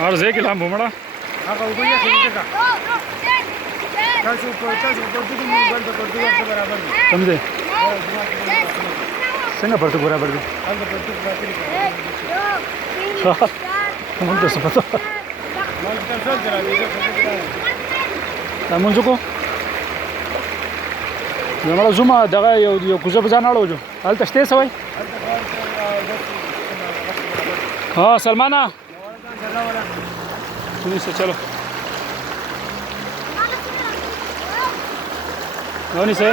और जे के लाम भुमड़ा هغه وګورئ چې دا تاسو په دې موبایل د پردو سره برابر دي کم دي څنګه پرته برابر دي هغه پردو برابر دي کوم څه څه پته مال تاسو درا دي تاسو کو زموږ زما دغه یو کوزه بزان اړو جو حال تشته سوي ها سلمانا تونی سے چلو نونی سے